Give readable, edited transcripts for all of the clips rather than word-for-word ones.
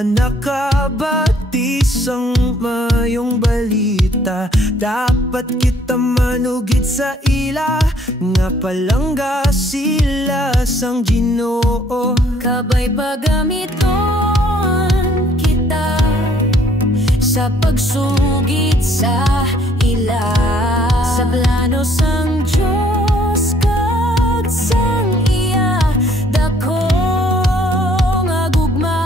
panakabatis ang mayong balita. Dapat kita manugid sa ila, nga palangga sila sang Ginoo. Kabay pagamiton kita sa pagsugid sa ila, sa plano sang Diyos kag sang iya dako nga gugma.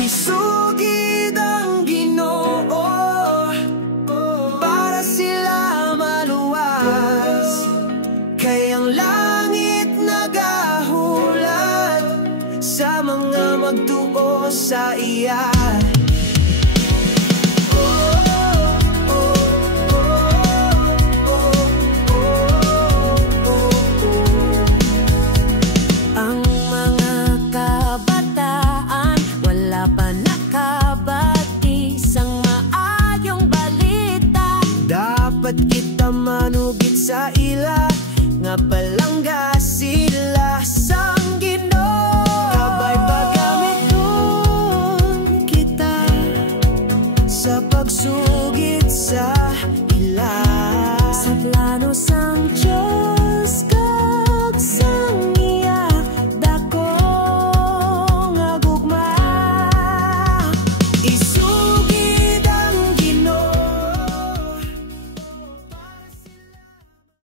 Isugid ang Ginoo para sila maluwas, kay ang langit nagahulat sa mga magtuo sa iya. Dapat kita manugid sa ila, nga palangga sila sang Ginoo. Kabay pagamiton kita sa pagsugid sa ila, sa plano